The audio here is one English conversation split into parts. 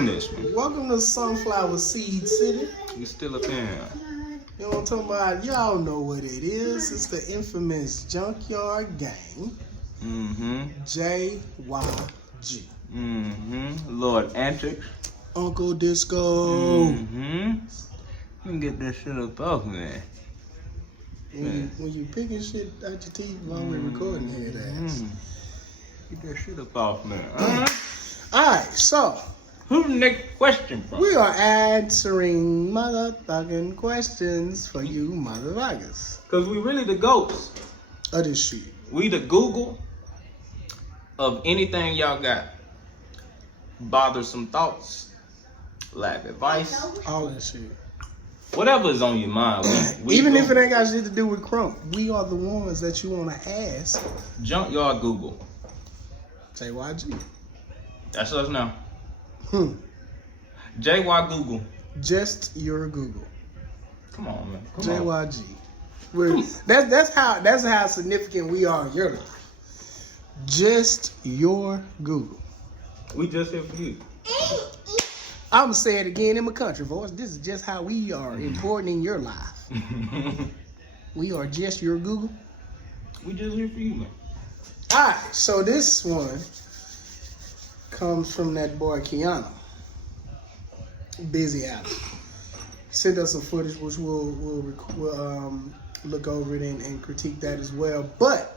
doing this, man. Welcome to Sunflower Seed City. You still up there? You know what I'm talking about? Y'all know what it is. It's the infamous Junkyard gang. JYG. Lord Antics. Unkle Disko. You can get that shit up off, man. When you picking shit out your teeth while we're recording here, ass. Get that shit up off, man. Alright, so who's the next question from? we are answering motherfucking questions for you motherfuckers. Cause we really the goats of this shit. We the Google of anything y'all got. Bothersome thoughts, lack advice, all that shit. Whatever is on your mind. Even if it ain't got shit to do with Crump, we are the ones that you want to ask. Junkyard Google. JYG. That's us now. JY Google. Just your Google. Come on, man. JYG. That's how significant we are in your life. Just your Google. We just here for you. I'm gonna say it again in my country voice. This is just how we are important in your life. We are just your Google. We just here for you, man. Alright, so this one comes from that boy Keanu. Busy out. Sent us some footage which we'll look over it and critique that as well. But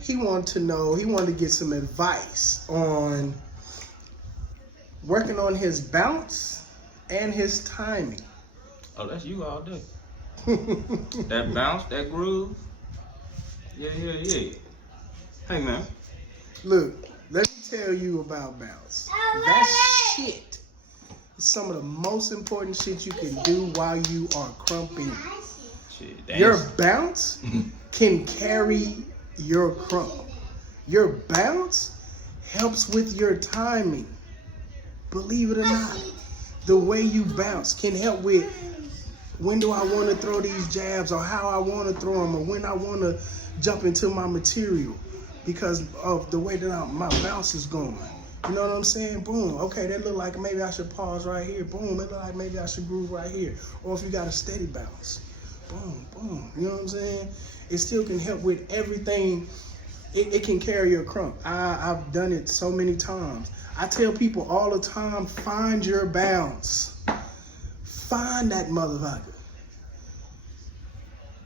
he wanted to get some advice on working on his bounce and his timing. Oh, that's you all day. That bounce, that groove. Yeah. Hey, man. Look, let me tell you about bounce. That shit is some of the most important shit you can do while you are crumping. Shit, your bounce can carry your crump. Your bounce helps with your timing. Believe it or not, the way you bounce can help with when do I want to throw these jabs, or how I want to throw them, or when I want to jump into my material because of the way that my bounce is going. You know what I'm saying? Boom. Okay, that look like maybe I should pause right here. Boom. It look like maybe I should groove right here. Or if you got a steady bounce. Boom, boom. You know what I'm saying? It still can help with everything. It can carry your crump. I've done it so many times. I tell people all the time, find your bounce. Find that motherfucker.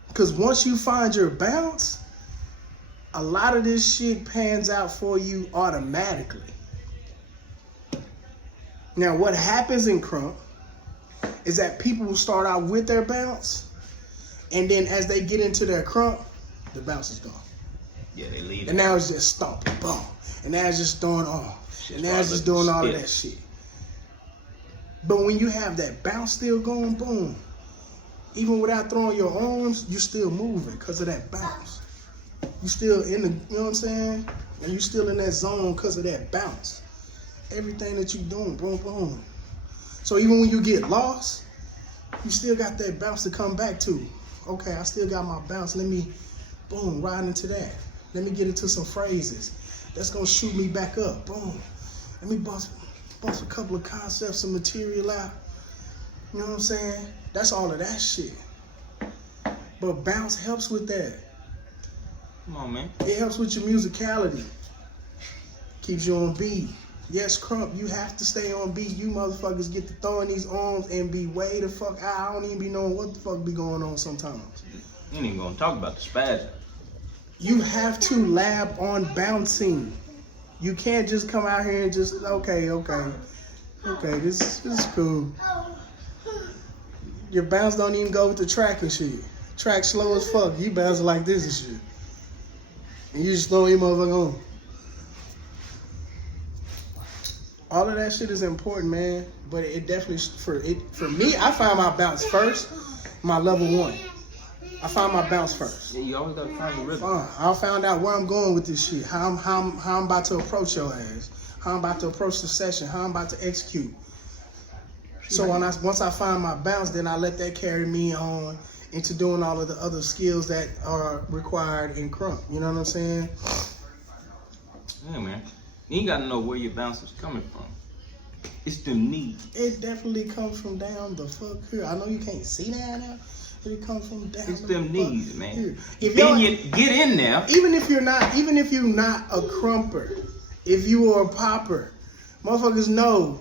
Because once you find your bounce, a lot of this shit pans out for you automatically. Now, what happens in crump is that people will start out with their bounce, and then as they get into their crump, the bounce is gone. Yeah, they leave it. And now it's just stomping, boom. And now it's just throwing off. And now it's just doing all of that shit. But when you have that bounce still going, boom, even without throwing your arms, you're still moving because of that bounce. You still in the, you know what I'm saying? And you still in that zone because of that bounce. Everything that you doing, boom, boom. So even when you get lost, you still got that bounce to come back to. Okay, I still got my bounce. Let me, boom, ride into that. Let me get into some phrases. That's gonna shoot me back up. Boom. Let me bust a couple of concepts and material out. You know what I'm saying? That's all of that shit. But bounce helps with that. Come on, man. It helps with your musicality. Keeps you on beat. Yes, crump, you have to stay on beat. You motherfuckers get to throwing these arms and be way the fuck out. I don't even be knowing what the fuck be going on sometimes. You ain't even gonna talk about the spasm. You have to lab on bouncing. You can't just come out here and just, okay, this is cool. Your bounce don't even go with the track and shit. Track slow as fuck. You bounce like this and shit. And you just throw your motherfucker on. All of that shit is important, man. But it definitely, for me, I find my bounce first, my level one. I find my bounce first. Yeah, you always gotta find your rhythm. I found out where I'm going with this shit. How I'm about to approach your ass. How I'm about to approach the session. How I'm about to execute. So once I find my bounce, then I let that carry me on into doing all of the other skills that are required in crump. You know what I'm saying? Yeah, man. You gotta know where your bounce is coming from. It's them knees. It definitely comes from down the fuck here. I know you can't see that now, but it comes from down. It's the them fuck knees, man. here. If Then you get in there. even if you're not a crumper, if you are a popper, motherfuckers know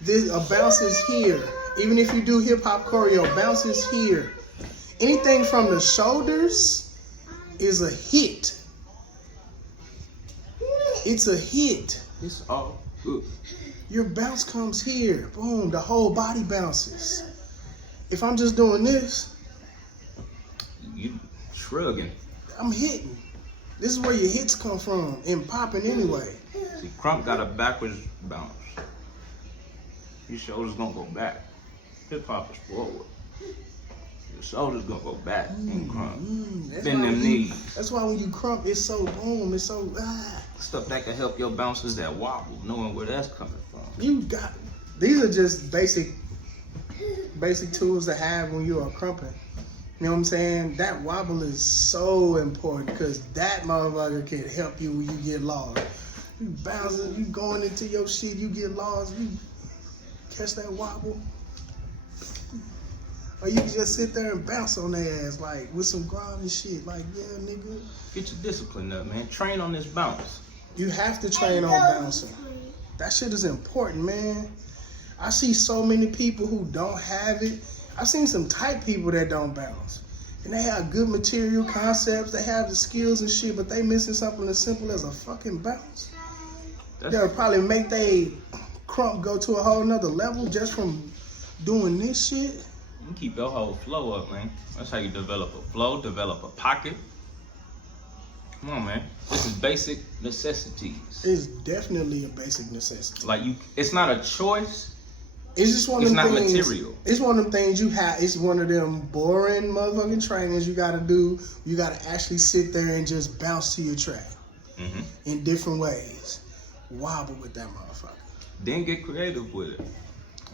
this. A bounce is here. Even if you do hip hop choreo, bounce is here. Anything from the shoulders is a hit. It's a hit. It's all good. Your bounce comes here. Boom. The whole body bounces. If I'm just doing this, You shrugging. I'm hitting. This is where your hits come from in popping anyway. See, Crump got a backwards bounce. Your shoulders gonna go back. Hip hop is forward. Your shoulders gonna go back and crump. Bend them knees. That's why when you crump, it's so boom. It's so Stuff that can help your bouncers that wobble, knowing where that's coming from. You got. These are just basic tools to have when you are crumping. You know what I'm saying? That wobble is so important because that motherfucker can help you when you get lost. You bouncing, you going into your shit, you get lost, you catch that wobble. Or you can just sit there and bounce on their ass like with some ground and shit. Like, yeah, nigga. Get your discipline up, man. Train on this bounce. You have to train on bouncing. That shit is important, man. I see so many people who don't have it. I've seen some tight people that don't bounce. And they have good material concepts. They have the skills and shit, but they missing something as simple as a fucking bounce. They'll probably make they crump go to a whole nother level just from doing this shit. You keep your whole flow up, man. That's how you develop a flow, develop a pocket. Come on, man. This is basic necessities. It's definitely a basic necessity. Like it's not a choice. It's just one of It's them not things. material. It's one of them things you have. It's one of them boring motherfucking trainings you gotta do. You gotta actually sit there and just bounce to your track in different ways. Wobble with that motherfucker. Then get creative with it.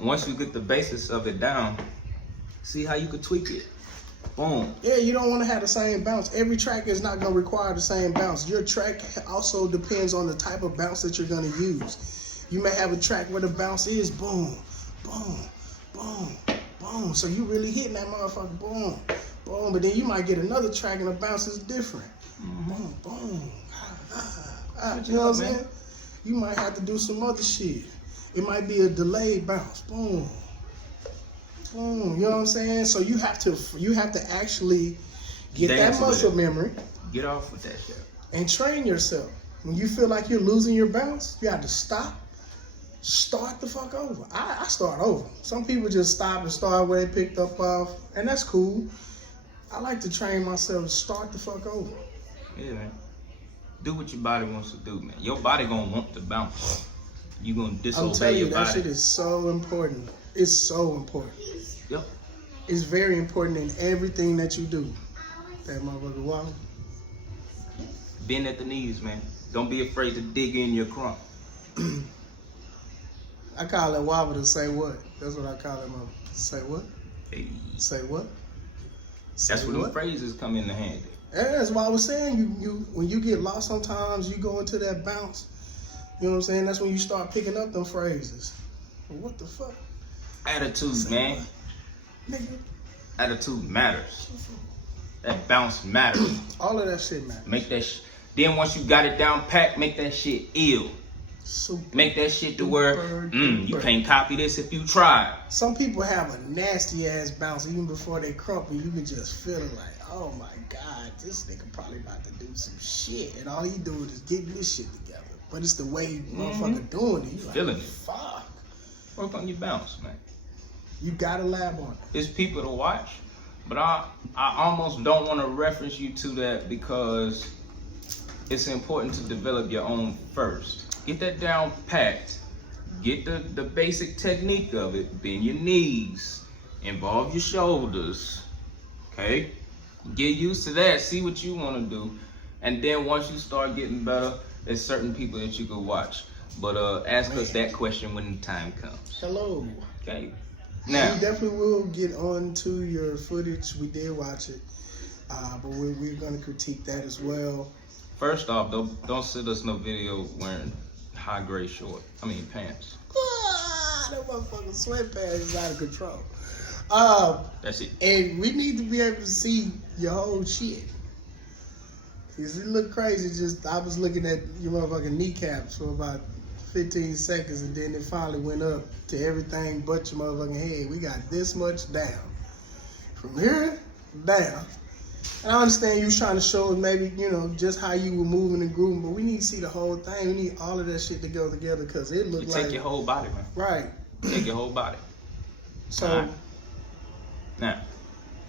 Once you get the basis of it down, see how you could tweak it. Boom. Yeah, you don't want to have the same bounce. Every track is not going to require the same bounce. Your track also depends on the type of bounce that you're going to use. You may have a track where the bounce is boom, boom, boom, boom. So you really hitting that motherfucker, boom, boom. But then you might get another track and the bounce is different. Boom, boom. You know what I'm saying? You might have to do some other shit. It might be a delayed bounce. Boom. Boom. You know what I'm saying? So you have to actually get Dance that muscle with it. memory Get off with that shit. and train yourself. When you feel like you're losing your bounce, you have to stop. Start the fuck over. I start over. Some people just stop and start where they picked up off, and that's cool. I like to train myself to start the fuck over. Yeah, man. Do what your body wants to do, man. Your body gonna want to bounce. You gonna I'm disobey telling you, your that body. shit is so important. It's so important. Yep. It's very important in everything that you do. That motherfucker wobble. Bend at the knees, man. Don't be afraid to dig in your crump. I call it wobble to say what? That's what I call it, mother. Say what? Hey. Say what? Say That's where them phrases come in handy. Yeah, that's why I was saying you when you get lost sometimes you go into that bounce. You know what I'm saying? That's when you start picking up them phrases. What the fuck? Attitude, Say man. what? Nigga. Attitude matters. That bounce matters. All of that shit matters. Make that then once you got it down packed, make that shit ill. Super. Make that shit to where you duper. can't copy this if you try. Some people have a nasty ass bounce even before they crumple. You can just feel it like, oh my God, this nigga probably about to do some shit. And all he doing is getting this shit together. But it's the way motherfucker doing it. You like, Feeling it. fuck. Work on your bounce, man. You gotta lab on it. It's people to watch, but I almost don't want to reference you to that because it's important to develop your own first. Get that down packed. Get the basic technique of it. Bend your knees. Involve your shoulders. Okay? Get used to that. See what you want to do. And then once you start getting better, there's certain people that you can watch. But ask us that question when the time comes. Hello. Okay? Now, We definitely will get on to your footage. We did watch it. But we're going to critique that as well. first off, don't send us no video wearing high grade pants. That motherfucking sweatpants is out of control. That's it. And we need to be able to see your whole shit. Cause it look crazy. Just I was looking at your motherfucking kneecaps for about 15 seconds, and then it finally went up to everything but your motherfucking head. We got this much down, from here down. And I understand you was trying to show us maybe, just how you were moving and grooving, but we need to see the whole thing. We need all of that shit to go together because it looked like... Take your whole body, man. Right. Take your whole body. So, now,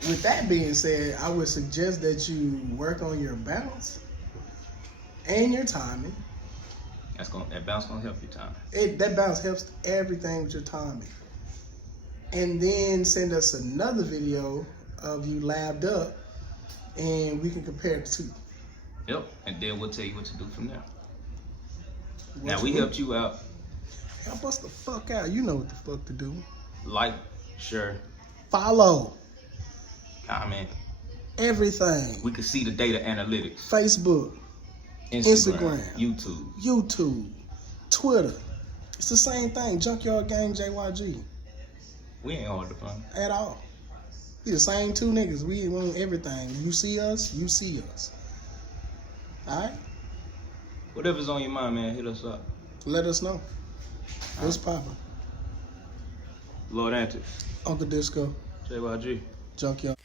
with that being said, I would suggest that you work on your bounce and your timing. That bounce gonna help you, time. That bounce helps everything with your timing. And then send us another video of you labbed up, and we can compare the two. Yep, and then we'll tell you what to do from there. Now, we helped you out. Help us the fuck out. You know what the fuck to do. Like, share, Follow. comment. Everything. We can see the data analytics. Facebook. Instagram. Instagram. YouTube. YouTube. Twitter. It's the same thing. Junkyard Gang JYG. We ain't hard to find. At all. We the same two niggas. We want everything. You see us, you see us. Alright? Whatever's on your mind, man, hit us up. Let us know. What's poppin'? Lord Antics. Uncle Disko. JYG. Junkyard.